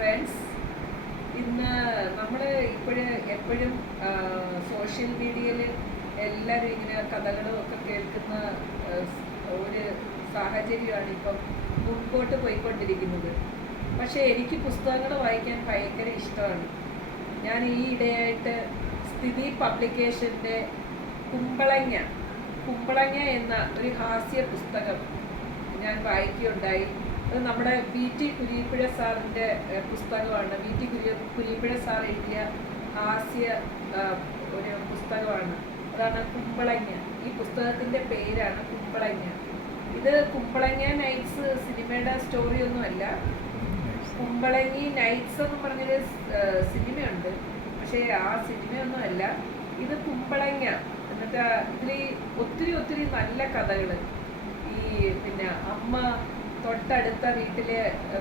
Friends, ഇന്ന് നമ്മൾ എപ്പോഴും സോഷ്യൽ മീഡിയയിൽ എല്ലാവരും ഇങ്ങനെ കഥകളും ഒക്കെ കേൾക്കുന്ന ഒരു സാഹചര്യമാണ് ഇപ്പം മുൻപോട്ട് പോയിക്കൊണ്ടിരിക്കുന്നത്. പക്ഷേ എനിക്ക് പുസ്തകങ്ങൾ വായിക്കാൻ ഭയങ്കര ഇഷ്ടമാണ്. ഞാൻ ഈ ഇടയായിട്ട് സ്ഥിതി പബ്ലിക്കേഷൻ്റെ കുമ്പളങ്ങ എന്ന ഒരു ഹാസ്യ പുസ്തകം ഞാൻ വായിക്കുകയുണ്ടായി. അത് നമ്മുടെ VT കുരീപ്പുഴ സാറിൻ്റെ പുസ്തകമാണ്. VT കുരീപ്പുഴ സാർ എഴുതിയ ഹാസ്യ ഒരു പുസ്തകമാണ്. അതാണ് കുമ്പളങ്ങ. ഈ പുസ്തകത്തിൻ്റെ പേരാണ് കുമ്പളങ്ങ. ഇത് കുമ്പളങ്ങ നൈറ്റ്സ് സിനിമയുടെ സ്റ്റോറിയൊന്നുമല്ല. കുമ്പളങ്ങി നൈറ്റ്സ് എന്ന് പറഞ്ഞൊരു സിനിമയുണ്ട്, പക്ഷേ ആ സിനിമയൊന്നുമല്ല. ഇത് കുമ്പളങ്ങ. എന്നിട്ട് ഇതിൽ ഒത്തിരി നല്ല കഥകൾ. പിന്നെ അമ്മ തൊട്ടടുത്ത വീട്ടിൽ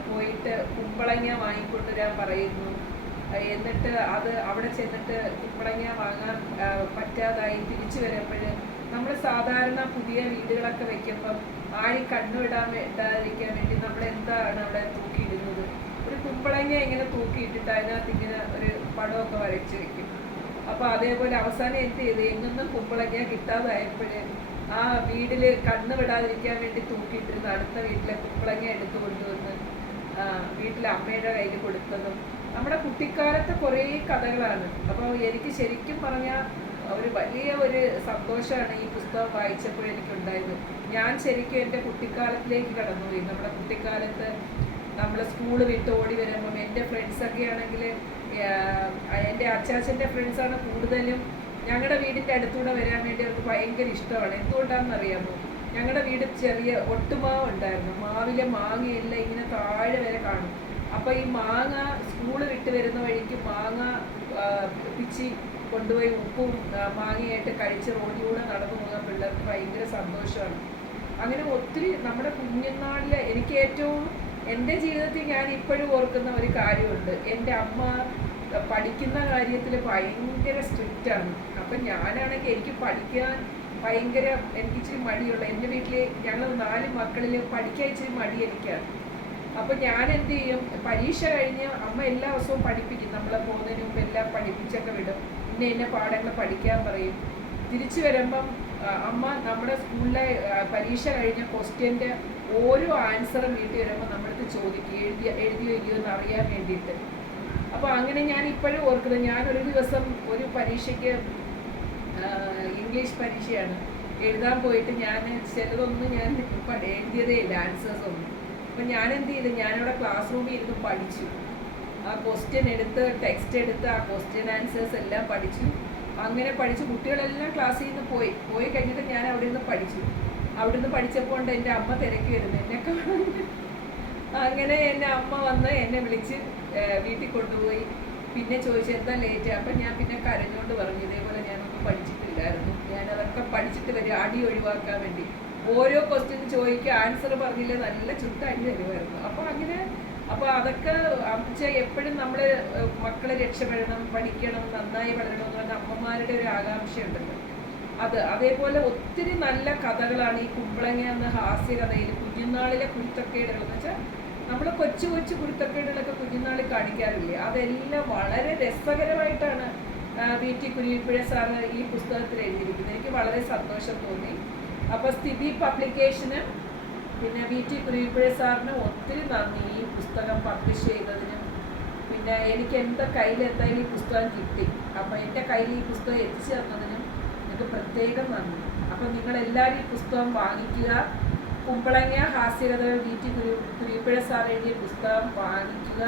പോയിട്ട് കുമ്പളങ്ങ വാങ്ങിക്കൊണ്ടുവരാൻ പറയുന്നു. എന്നിട്ട് അത് അവിടെ ചെന്നിട്ട് കുമ്പളങ്ങ വാങ്ങാൻ പറ്റാതായി തിരിച്ചു വരുമ്പോൾ നമ്മൾ സാധാരണ പുതിയ വീടുകളൊക്കെ വെക്കുമ്പം ആരും ഇടാതിരിക്കാൻ വേണ്ടി നമ്മൾ എന്താണ് അവിടെ തൂക്കിയിടുന്നത്? ഒരു കുമ്പളങ്ങ ഇങ്ങനെ തൂക്കിയിട്ടിട്ട് അതിനകത്ത് ഇങ്ങനെ ഒരു പടമൊക്കെ വരച്ച് വെക്കും. അപ്പോൾ അതേപോലെ അവസാനം എന്ത് ചെയ്ത് എങ്ങൊന്നും കുമ്പളങ്ങ കിട്ടാതായപ്പോൾ ആ വീട്ടിൽ വിടാതിരിക്കാൻ വേണ്ടി തൂക്കിയിട്ടിരുന്ന അടുത്ത വീട്ടിലെ കുമ്പളങ്ങ എടുത്തു കൊണ്ടുവന്ന് വീട്ടിലെ അമ്മയുടെ കയ്യിൽ കൊടുത്തതും നമ്മുടെ കുട്ടിക്കാലത്തെ കുറേ കഥകളാണ്. അപ്പോൾ എനിക്ക് ശരിക്കും പറഞ്ഞാൽ വലിയ ഒരു സന്തോഷമാണ് ഈ പുസ്തകം വായിച്ചപ്പോൾ എനിക്കുണ്ടായത്. ഞാൻ ശരിക്കും എൻ്റെ കുട്ടിക്കാലത്തിലേക്ക് കടന്നുപോയി. നമ്മുടെ കുട്ടിക്കാലത്ത് നമ്മൾ സ്കൂൾ വിട്ട് ഓടി വരുമ്പം എൻ്റെ ഫ്രണ്ട്സൊക്കെ ആണെങ്കിൽ എൻ്റെ അച്ചാച്ചൻ്റെ ഫ്രണ്ട്സാണ് കൂടുതലും. ഞങ്ങളുടെ വീടിൻ്റെ അടുത്തൂടെ വരാൻ വേണ്ടി അവർക്ക് ഭയങ്കര ഇഷ്ടമാണ്. എന്തുകൊണ്ടാണെന്ന് അറിയാമോ? ഞങ്ങളുടെ വീട് ചെറിയ ഒട്ടുമാവ് ഉണ്ടായിരുന്നു. മാവിലെ മാങ്ങയെല്ലാം ഇങ്ങനെ താഴെ വരെ കാണും. അപ്പോൾ ഈ മാങ്ങ സ്കൂള് വിട്ട് വരുന്ന വഴിക്ക് മാങ്ങ പിച്ചി കൊണ്ടുപോയി ഉപ്പും മാങ്ങയായിട്ട് കഴിച്ച് റോഡിലൂടെ നടന്നു പോകാൻ പിള്ളേർക്ക് ഭയങ്കര സന്തോഷമാണ്. അങ്ങനെ ഒത്തിരി നമ്മുടെ കുഞ്ഞുനാളിൽ എനിക്ക് ഏറ്റവും എൻ്റെ ജീവിതത്തിൽ ഞാൻ ഇപ്പോഴും ഓർക്കുന്ന ഒരു കാര്യമുണ്ട്. എൻ്റെ അമ്മ പഠിക്കുന്ന കാര്യത്തിൽ ഭയങ്കര സ്ട്രിക്റ്റാണ്. അപ്പം ഞാനാണെങ്കിൽ എനിക്ക് പഠിക്കാൻ എനിക്ക് ഇച്ചിരി മടിയുള്ള, എൻ്റെ വീട്ടിൽ ഞങ്ങൾ 4 മക്കളിൽ പഠിക്കാൻ ഇച്ചിരി മടി എനിക്കാണ്. അപ്പം ഞാൻ എന്ത് ചെയ്യും, പരീക്ഷ കഴിഞ്ഞ് അമ്മ എല്ലാ ദിവസവും പഠിപ്പിക്കും. നമ്മളെ പോകുന്നതിന് മുമ്പ് എല്ലാം പഠിപ്പിച്ചൊക്കെ വിടും. എന്നെ പാഠങ്ങൾ പഠിക്കാൻ പറയും. തിരിച്ചു വരുമ്പം അമ്മ നമ്മുടെ സ്കൂളിലെ പരീക്ഷ കഴിഞ്ഞ ക്വസ്റ്റ്യൻ്റെ ഓരോ ആൻസറും വീട്ടിൽ വരുമ്പോൾ നമ്മളടുത്ത് ചോദിക്കും, എഴുതിയോ ഇല്ലയോ എന്ന് അറിയാൻ വേണ്ടിയിട്ട്. അപ്പോൾ അങ്ങനെ ഞാൻ ഇപ്പോഴും ഓർക്കുന്നത്, ഞാനൊരു ദിവസം ഒരു പരീക്ഷയ്ക്ക് ഇംഗ്ലീഷ് പരീക്ഷയാണ് എഴുതാൻ പോയിട്ട് ഞാൻ ചിലതൊന്നും ഞാൻ എഴുതിയതേ ഇല്ല, ആൻസേഴ്സ് ഒന്നും. അപ്പം ഞാൻ എന്ത് ചെയ്തു, ഞാനിവിടെ ക്ലാസ് റൂമിൽ ഇരുന്ന് പഠിച്ചു. ആ ക്വസ്റ്റ്യൻ എടുത്ത് ടെക്സ്റ്റ് എടുത്ത് ആ ക്വസ്റ്റ്യൻ ആൻസേഴ്സ് എല്ലാം പഠിച്ചു. അങ്ങനെ പഠിച്ച് കുട്ടികളെല്ലാം ക്ലാസ്സിൽ നിന്ന് പോയി കഴിഞ്ഞിട്ട് ഞാൻ അവിടെ നിന്ന് പഠിച്ചു. അവിടെ നിന്ന് പഠിച്ചപ്പോൾ കൊണ്ട് എൻ്റെ അമ്മ തിരക്കി വരുന്നു എന്നെ കാണാൻ. അങ്ങനെ എൻ്റെ അമ്മ വന്ന് എന്നെ വിളിച്ച് വീട്ടിൽ കൊണ്ടുപോയി. പിന്നെ ചോദിച്ചു എന്താ ലേറ്റ്? അപ്പം ഞാൻ പിന്നെ കരഞ്ഞുകൊണ്ട് പറഞ്ഞു, ഇതേപോലെ ഞാനൊന്നും പഠിച്ചിട്ടില്ലായിരുന്നു, ഞാനതൊക്കെ പഠിച്ചിട്ട് വരും, അടി ഒഴിവാക്കാൻ വേണ്ടി. ഓരോ ക്വസ്റ്റ്യന് ചോദിക്കുക, ആൻസർ പറഞ്ഞില്ല നല്ല ചുട്ടടി തരുമായിരുന്നു. അപ്പോൾ അതൊക്കെ എപ്പോഴും നമ്മൾ മക്കളെ രക്ഷപ്പെടണം, പഠിക്കണം, നന്നായി വളരണം എന്ന് പറഞ്ഞ അമ്മമാരുടെ ഒരു ആകാംക്ഷയുണ്ടല്ലോ. അതേപോലെ ഒത്തിരി നല്ല കഥകളാണ് ഈ കുമ്പളങ്ങ എന്ന ഹാസ്യകഥയിൽ. കുഞ്ഞുനാളിലെ കുരുത്തക്കേടുകൾ എന്ന് വെച്ചാൽ നമ്മൾ കൊച്ചു കുരുത്തക്കേടുകളൊക്കെ കുഞ്ഞുനാളിൽ കാണിക്കാറില്ലേ, അതെല്ലാം വളരെ രസകരമായിട്ടാണ് VT കുരീപ്പുഴ സാറ് ഈ പുസ്തകത്തിൽ എഴുതിയിരിക്കുന്നത്. എനിക്ക് വളരെ സന്തോഷം തോന്നി. അപ്പോൾ സ്ഥിതി പബ്ലിക്കേഷന് പിന്നെ VT കുരീപ്പുഴ സാറിന് ഒത്തിരി നന്ദി ഈ പുസ്തകം പബ്ലിഷ് ചെയ്തതിനും. പിന്നെ എനിക്ക് എൻ്റെ കയ്യിൽ എന്തായാലും ഈ പുസ്തകം കിട്ടി. അപ്പോൾ എൻ്റെ കയ്യിൽ ഈ പുസ്തകം എത്തിച്ചു തന്നതിനും എനിക്ക് പ്രത്യേകം നന്ദി. അപ്പം നിങ്ങളെല്ലാവരും ഈ പുസ്തകം വാങ്ങിക്കുക. കുമ്പളങ്ങ ഹാസ്യകഥകൾ VT കുരീപ്പുഴ സാർ എഴുതിയ പുസ്തകം വാങ്ങിക്കുക.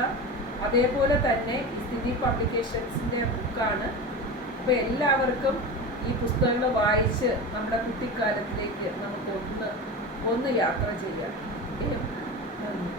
അതേപോലെ തന്നെ ഈ സ്ഥിതി പബ്ലിക്കേഷൻസിൻ്റെ ബുക്കാണ്. അപ്പോൾ എല്ലാവർക്കും ഈ പുസ്തകങ്ങൾ വായിച്ച് നമ്മുടെ കുട്ടിക്കാലത്തിലേക്ക് നമുക്ക് ഒന്ന് യാത്ര ചെയ്യാം. നന്ദി.